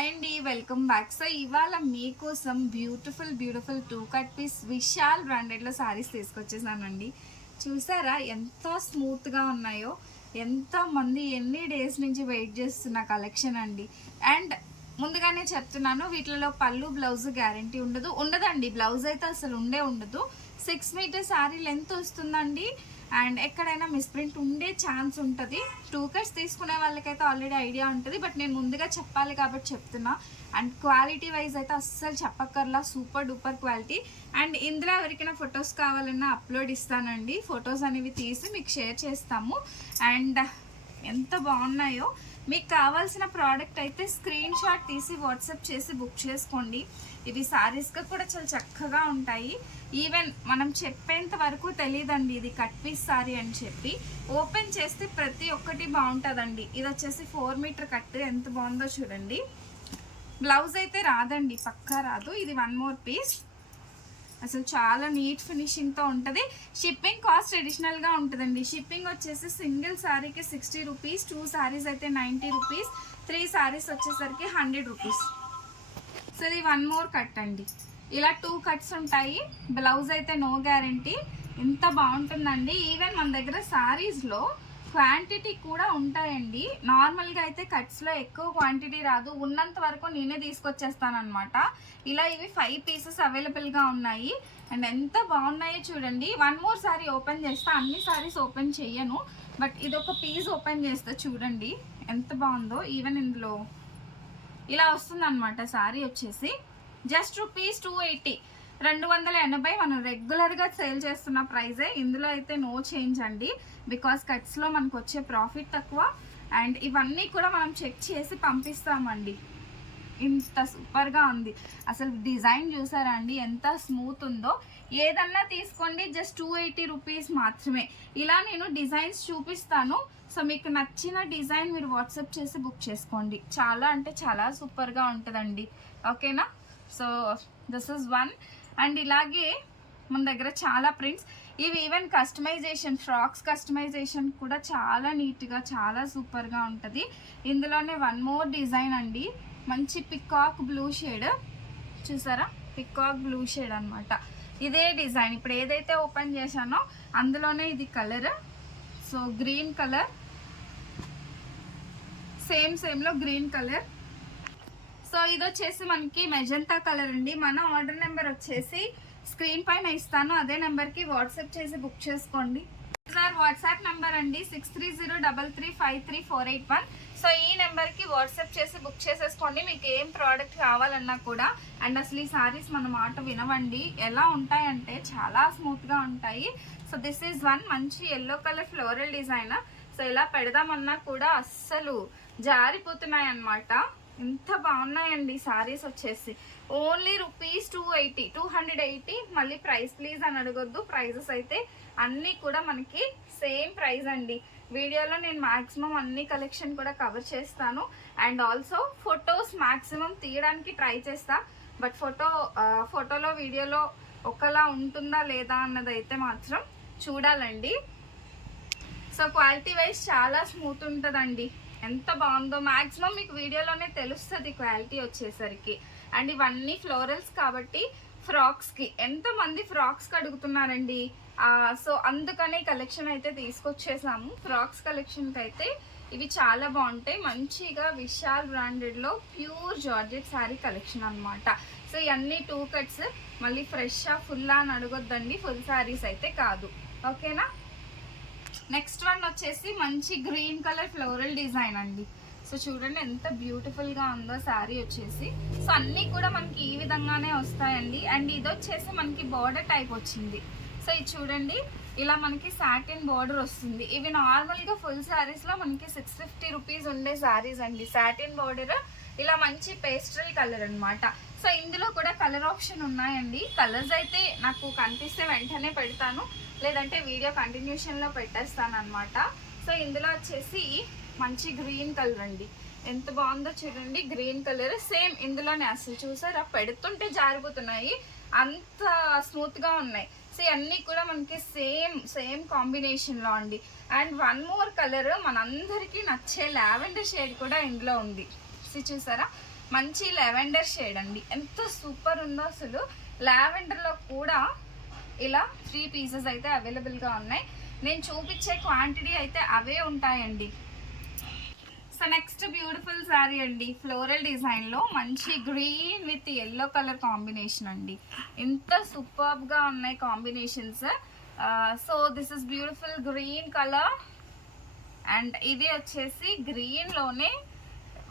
Hi అండి, welcome back. So ఇవాళ మీకోసం బ్యూటిఫుల్ 2 కట్ పీస్ విశాల్ బ్రాండెడ్లో సారీస్ తీసుకొచ్చేసానండి. చూసారా ఎంత స్మూత్గా ఉన్నాయో, ఎంత మంది ఎన్ని డేస్ నుంచి వెయిట్ చేస్తున్న కలెక్షన్ అండి. అండ్ ముందుగానే చెప్తున్నాను, వీటిలో పళ్ళు బ్లౌజ్ గ్యారంటీ ఉండదండి. బ్లౌజ్ అయితే అసలు ఉండదు. 6 మీటర్ శారీ లెంత్ వస్తుందండి. అండ్ ఎక్కడైనా మిస్ప్రింట్ ఉండే ఛాన్స్ ఉంటుంది. 2 కట్స్ తీసుకునే వాళ్ళకైతే ఆల్రెడీ ఐడియా ఉంటుంది, బట్ నేను ముందుగా చెప్పాలి కాబట్టి చెప్తున్నా. అండ్ క్వాలిటీ వైజ్ అయితే అస్సలు చెప్పక్కర్లా, సూపర్ డూపర్ క్వాలిటీ. అండ్ ఇందులో ఎవరికైనా ఫొటోస్ కావాలన్నా అప్లోడ్ ఇస్తానండి. ఫొటోస్ అనేవి తీసి మీకు షేర్ చేస్తాము. అండ్ ఎంత బాగున్నాయో. మీకు కావాల్సిన ప్రోడక్ట్ అయితే స్క్రీన్ షాట్ తీసి వాట్సాప్ చేసి బుక్ చేసుకోండి. ఇవి సారీస్గా కూడా చాలా చక్కగా ఉంటాయి. ఈవెన్ మనం చెప్పేంత వరకు తెలియదండి ఇది కట్ పీస్ సారీ అని చెప్పి. ఓపెన్ చేస్తే ప్రతి ఒక్కటి బాగుంటుందండి. ఇది వచ్చేసి 4 మీటర్ కట్, ఎంత బాగుందో చూడండి. బ్లౌజ్ అయితే రాదండి, పక్కా రాదు. ఇది 1 మోర్ పీస్. అసలు చాలా నీట్ ఫినిషింగ్తో ఉంటుంది. షిప్పింగ్ కాస్ట్ అడిషనల్గా ఉంటుందండి. షిప్పింగ్ వచ్చేసి సింగిల్ శారీకి 60 రూపీస్, 2 శారీస్ అయితే 90 రూపీస్, 3 శారీస్ వచ్చేసరికి 100 రూపీస్. సో ఇది 1 మోర్ కట్ అండి. ఇలా 2 కట్స్ ఉంటాయి. బ్లౌజ్ అయితే నో గ్యారంటీ. ఎంత బాగుంటుందండి. ఈవెన్ మన దగ్గర శారీస్లో క్వాంటిటీ కూడా ఉంటాయండి. నార్మల్గా అయితే కట్స్లో ఎక్కువ క్వాంటిటీ రాదు. ఉన్నంత వరకు నేనే తీసుకొచ్చేస్తానమాట. ఇలా ఇవి 5 పీసెస్ అవైలబుల్గా ఉన్నాయి. అండ్ ఎంత బాగున్నాయో చూడండి. 1 మోర్ శారీ ఓపెన్ చేస్తా. అన్ని శారీస్ ఓపెన్ చెయ్యను, బట్ ఇది ఒక పీస్ ఓపెన్ చేస్తా. చూడండి ఎంత బాగుందో. ఈవెన్ ఇందులో ఇలా వస్తుంది అనమాట. శారీ వచ్చేసి జస్ట్ రూపీస్ 280, 280 మనం రెగ్యులర్గా సేల్ చేస్తున్న ప్రైజే. ఇందులో అయితే నో చేంజ్ అండి, బికాస్ కట్స్లో మనకు వచ్చే ప్రాఫిట్ తక్కువ. అండ్ ఇవన్నీ కూడా మనం చెక్ చేసి పంపిస్తామండి. ఇంత సూపర్గా ఉంది. అసలు డిజైన్ చూసారా అండి, ఎంత స్మూత్ ఉందో. ఏదన్నా తీసుకోండి, జస్ట్ 280 రూపీస్ మాత్రమే. ఇలా నేను డిజైన్స్ చూపిస్తాను. సో మీకు నచ్చిన డిజైన్ మీరు వాట్సాప్ చేసి బుక్ చేసుకోండి. చాలా అంటే చాలా సూపర్గా ఉంటుందండి. ఓకేనా? So this is 1. అండ్ ఇలాగే మన దగ్గర చాలా ప్రింట్స్. ఇవి ఈవెన్ కస్టమైజేషన్, ఫ్రాక్స్ కస్టమైజేషన్ కూడా చాలా నీట్గా, చాలా సూపర్గా ఉంటుంది. ఇందులోనే 1 మోర్ డిజైన్ అండి. మంచి పికాక్ బ్లూ షేడ్, చూసారా? పికాక్ బ్లూ షేడ్ అనమాట. ఇదే డిజైన్ ఇప్పుడు ఏదైతే ఓపెన్ చేశానో అందులోనే ఇది కలర్. సో గ్రీన్ కలర్, సేమ్లో గ్రీన్ కలర్. సో ఇది వచ్చేసి మనకి మెజంతా కలర్ అండి. మన ఆర్డర్ నెంబర్ వచ్చేసి స్క్రీన్ పైన ఇస్తాను, అదే నెంబర్కి వాట్సాప్ చేసి బుక్ చేసుకోండి. సార్ వాట్సాప్ నెంబర్ అండి 6303353481. సో ఈ నెంబర్కి వాట్సాప్ చేసి బుక్ చేసేసుకోండి. మీకు ఏం ప్రోడక్ట్ కావాలన్నా కూడా. అండ్ అసలు ఈ సారీస్ మన మాట వినవండి, ఎలా ఉంటాయంటే చాలా స్మూత్గా ఉంటాయి. సో దిస్ ఈజ్ 1 మంచి yellow colour floral design. So ఇలా పెడదామన్నా కూడా అస్సలు జారిపోతున్నాయి అన్నమాట. ఎంత బాగున్నాయండి సారీస్ వచ్చేసి. Only rupees 280. మళ్ళీ ప్రైస్ ప్లీజ్ అని అడగొద్దు. ప్రైజెస్ అయితే అన్నీ కూడా మనకి సేమ్ ప్రైస్ అండి. వీడియోలో నేను మ్యాక్సిమం అన్ని కలెక్షన్ కూడా కవర్ చేస్తాను. అండ్ ఆల్సో ఫొటోస్ మ్యాక్సిమం తీయడానికి ట్రై చేస్తా, బట్ ఫోటోలో వీడియోలో ఒకలా ఉంటుందా లేదా అన్నది అయితే మాత్రం చూడాలండి. సో క్వాలిటీ వైజ్ చాలా స్మూత్ ఉంటుందండి. ఎంత బాగుందో మ్యాక్సిమం మీకు వీడియోలోనే తెలుస్తుంది క్వాలిటీ వచ్చేసరికి. అండ్ ఇవన్నీ ఫ్లోరల్స్ కాబట్టి ఫ్రాక్స్కి ఎంతమంది ఫ్రాక్స్కి అడుగుతున్నారండి. సో అందుకనే కలెక్షన్ అయితే తీసుకొచ్చేసాము. ఫ్రాక్స్ కలెక్షన్కి అయితే ఇవి చాలా బాగుంటాయి. మంచిగా విశాల్ బ్రాండెడ్లో ప్యూర్ జార్జెట్ శారీ కలెక్షన్ అనమాట. సో ఇవన్నీ 2 కట్స్. మళ్ళీ ఫ్రెష్గా ఫుల్లా అని అడగొద్దండి, ఫుల్ శారీస్ అయితే కాదు. ఓకేనా? నెక్స్ట్ 1 వచ్చేసి మంచి గ్రీన్ కలర్ ఫ్లోరల్ డిజైన్ అండి. సో చూడండి ఎంత బ్యూటిఫుల్గా ఉందో శారీ వచ్చేసి. సో అన్నీ కూడా మనకి ఈ విధంగానే వస్తాయండి. అండ్ ఇది వచ్చేసి మనకి బార్డర్ టైప్ వచ్చింది. సో ఇది చూడండి, ఇలా మనకి సాటిన్ బార్డర్ వస్తుంది. ఇవి నార్మల్గా ఫుల్ శారీస్లో మనకి 650 రూపీస్ ఉండే శారీస్ అండి. సాటిన్ బార్డర్, ఇలా మంచి పేస్టల్ కలర్ అనమాట. సో ఇందులో కూడా కలర్ ఆప్షన్ ఉన్నాయండి. కలర్స్ అయితే నాకు కనిపిస్తే వెంటనే పెడతాను, లేదంటే వీడియో కంటిన్యూషన్లో పెట్టేస్తాను అనమాట. సో ఇందులో వచ్చేసి మంచి గ్రీన్ కలర్ అండి. ఎంత బాగుందో చూడండి. గ్రీన్ కలర్ సేమ్ ఇందులోనే. అసలు చూసారా, పెడుతుంటే జారిపోతున్నాయి, అంత స్మూత్గా ఉన్నాయి. సో ఇవన్నీ కూడా మనకి సేమ్ కాంబినేషన్లో అండి. అండ్ 1 మోర్ కలర్ మనందరికీ నచ్చే లావెండర్ షేడ్ కూడా ఇందులో ఉంది. చూసారా, మంచి లెవెండర్ షేడ్ అండి, ఎంత సూపర్ ఉందో అసలు. లావెండర్లో కూడా ఇలా 3 పీసెస్ అయితే అవైలబుల్గా ఉన్నాయి. నేను చూపించే క్వాంటిటీ అయితే అవే ఉంటాయండి. సో నెక్స్ట్ బ్యూటిఫుల్ శారీ అండి, ఫ్లోరల్ డిజైన్లో మంచి green with yellow colour combination అండి. ఎంత సూపర్గా ఉన్నాయి combinations. So this is beautiful green colour and ఇది వచ్చేసి గ్రీన్లోనే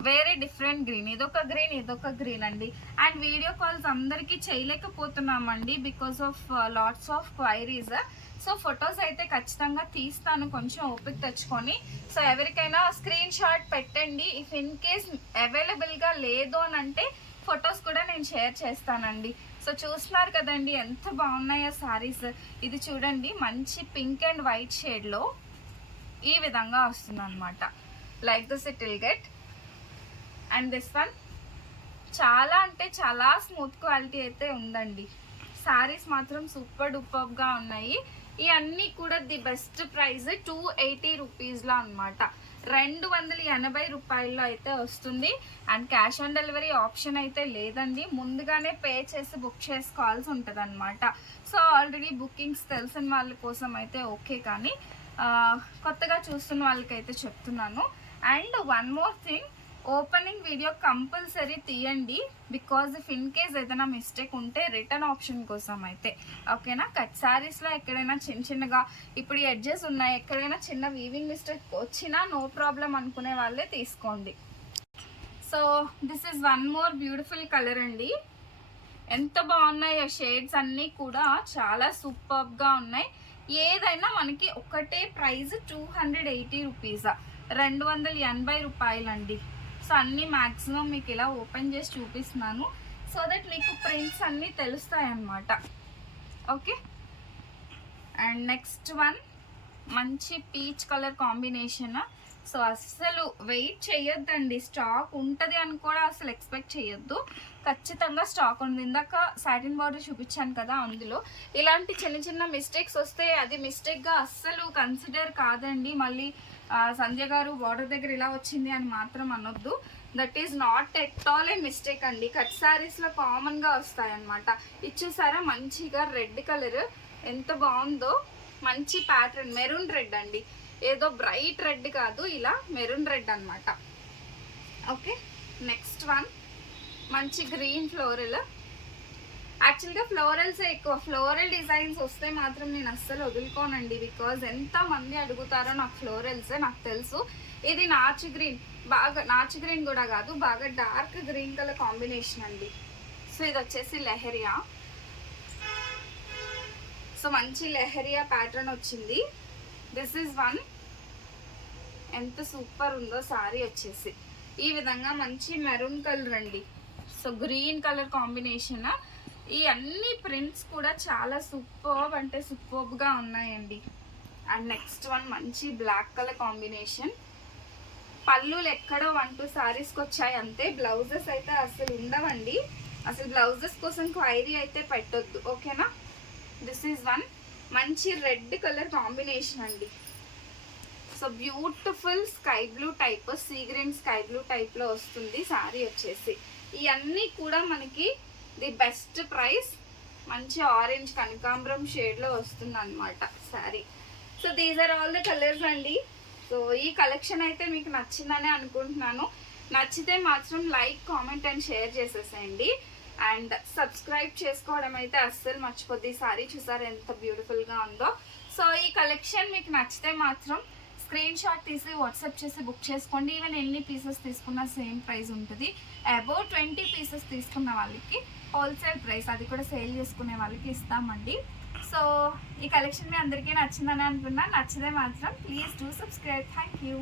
వేరే డిఫరెంట్ గ్రీన్, ఇదొక గ్రీన్ అండి. అండ్ వీడియో కాల్స్ అందరికీ చేయలేకపోతున్నామండి because of lots of queries. So photos అయితే ఖచ్చితంగా తీస్తాను, కొంచెం ఓపిక తెచ్చుకొని. సో ఎవరికైనా స్క్రీన్ షాట్ పెట్టండి. ఇఫ్ ఇన్ కేస్ అవైలబుల్గా లేదు అని అంటే ఫొటోస్ కూడా నేను షేర్ చేస్తానండి. సో చూస్తున్నారు కదండి ఎంత బాగున్నాయో సారీస్. ఇది చూడండి మంచి పింక్ అండ్ వైట్ షేడ్లో ఈ విధంగా వస్తుంది అనమాట. Like this it will get. And this one చాలా అంటే చాలా స్మూత్ క్వాలిటీ అయితే ఉందండి. సారీస్ మాత్రం సూపర్ డూపర్గా ఉన్నాయి. ఇవన్నీ కూడా ది బెస్ట్ ప్రైస్ 280 రూపీస్లో అనమాట. 280 రూపాయల్లో అయితే వస్తుంది. And cash on delivery option అయితే లేదండి, ముందుగానే పే చేసి బుక్ చేసుకోవాల్సి ఉంటుంది అనమాట. సో ఆల్రెడీ బుకింగ్స్ తెలిసిన వాళ్ళ కోసం అయితే ఓకే, కానీ కొత్తగా చూస్తున్న వాళ్ళకైతే చెప్తున్నాను. And one more thing, opening video compulsory తీయండి బికాజ్ ఇఫ్ ఇన్ కేస్ ఏదైనా మిస్టేక్ ఉంటే రిటర్న్ ఆప్షన్ కోసం అయితే, ఓకేనా. కట్ శారీస్లో ఎక్కడైనా చిన్నగా ఇప్పుడు ఎడ్జెస్ ఉన్నాయి, ఎక్కడైనా చిన్న వీవింగ్ మిస్టేక్ వచ్చినా నో ప్రాబ్లం అనుకునే వాళ్ళే తీసుకోండి. So this is one more beautiful colour అండి. ఎంత బాగున్నాయో షేడ్స్ అన్నీ కూడా చాలా సూపర్గా ఉన్నాయి. ఏదైనా మనకి ఒకటే ప్రైస్ 280 రూపీస్, 280 రూపాయలండి. సో అన్నీ మ్యాక్సిమం మీకు ఇలా ఓపెన్ చేసి చూపిస్తున్నాను సో దట్ మీకు ప్రింట్స్ అన్నీ తెలుస్తాయి అన్నమాట. ఓకే. అండ్ నెక్స్ట్ వన్ మంచి పీచ్ కలర్ కాంబినేషన్. సో అస్సలు వెయిట్ చేయొద్దండి, స్టాక్ ఉంటుంది అని కూడా అసలు ఎక్స్పెక్ట్ చేయొద్దు. ఖచ్చితంగా స్టాక్ ఉంది. ఇందాక సాటిన్ బార్డర్ చూపించాను కదా, అందులో ఇలాంటి చిన్న మిస్టేక్స్ వస్తే అది మిస్టేక్గా అస్సలు కన్సిడర్ కాదండి. మళ్ళీ సంధ్య గారు బార్డర్ దగ్గర ఇలా వచ్చింది అని మాత్రం అనొద్దు. That is not at all A mistake అండి. కట్ శారీస్లో కామన్గా వస్తాయన్నమాట. ఇచ్చేసారా మంచిగా రెడ్ కలర్ ఎంత బాగుందో, మంచి ప్యాటర్న్ మెరూన్ రెడ్ అండి, ఏదో బ్రైట్ రెడ్ కాదు, ఇలా మెరూన్ రెడ్ అనమాట. ఓకే. నెక్స్ట్ వన్ మంచి గ్రీన్ ఫ్లోరల్. యాక్చువల్గా ఫ్లోరల్సే ఎక్కువ, ఫ్లోరల్ డిజైన్స్ వస్తే మాత్రం నేను అస్సలు వదులుకోనండి బికాజ్ ఎంతమంది అడుగుతారో నాకు ఫ్లోరల్సే, నాకు తెలుసు. ఇది నాచు గ్రీన్, బాగా నాచు గ్రీన్ కూడా కాదు, బాగా డార్క్ గ్రీన్ కలర్ కాంబినేషన్ అండి. సో ఇది వచ్చేసి లెహరియా. సో మంచి లెహరియా ప్యాటర్న్ వచ్చింది. This is one. ఎంత సూపర్ ఉందో సారీ వచ్చేసి ఈ విధంగా మంచి మెరూన్ కలర్ అండి. So green colour combination. ఈ అన్ని ప్రింట్స్ కూడా చాలా సూపర్బ్ అంటే సూపర్బ్గా ఉన్నాయండి. అండ్ నెక్స్ట్ వన్ మంచి బ్లాక్ కలర్ కాంబినేషన్. పళ్ళులు ఎక్కడో 1-2 సారీస్కి వచ్చాయి అంతే, బ్లౌజెస్ అయితే అసలు ఉండవండి. అసలు బ్లౌజెస్ కోసం క్వైరీ అయితే పెట్టొద్దు, ఓకేనా. దిస్ ఈజ్ వన్ మంచి రెడ్ కలర్ కాంబినేషన్ అండి. So beautiful sky blue type, sea green sky blue టైప్లో వస్తుంది సారీ వచ్చేసి. ఇవన్నీ కూడా మనకి ది బెస్ట్ ప్రైస్. మంచి ఆరెంజ్ కనకాంబరం షేడ్లో వస్తుంది అనమాట sorry. So these are all the colours అండి. సో ఈ కలెక్షన్ అయితే మీకు నచ్చిందని అనుకుంటున్నాను. నచ్చితే మాత్రం లైక్, కామెంట్ అండ్ షేర్ చేసేసేయండి. అండ్ సబ్స్క్రైబ్ చేసుకోవడం అయితే అస్సలు మర్చిపోద్ది. సారీ చూసారు ఎంత బ్యూటిఫుల్గా ఉందో. సో ఈ కలెక్షన్ మీకు నచ్చితే మాత్రం స్క్రీన్ షాట్ తీసి వాట్సాప్ చేసి బుక్ చేసుకోండి. ఈవెన్ ఎన్ని పీసెస్ తీసుకున్నా సేమ్ ప్రైస్ ఉంటుంది. అబౌవ్ 20 పీసెస్ తీసుకున్న వాళ్ళకి హోల్సేల్ ప్రైస్, అది కూడా సేల్ చేసుకునే వాళ్ళకి ఇస్తామండి. సో ఈ కలెక్షన్ మీ అందరికీ నచ్చిందని అనుకున్నా. నచ్చితే మాత్రం please do subscribe. Thank you.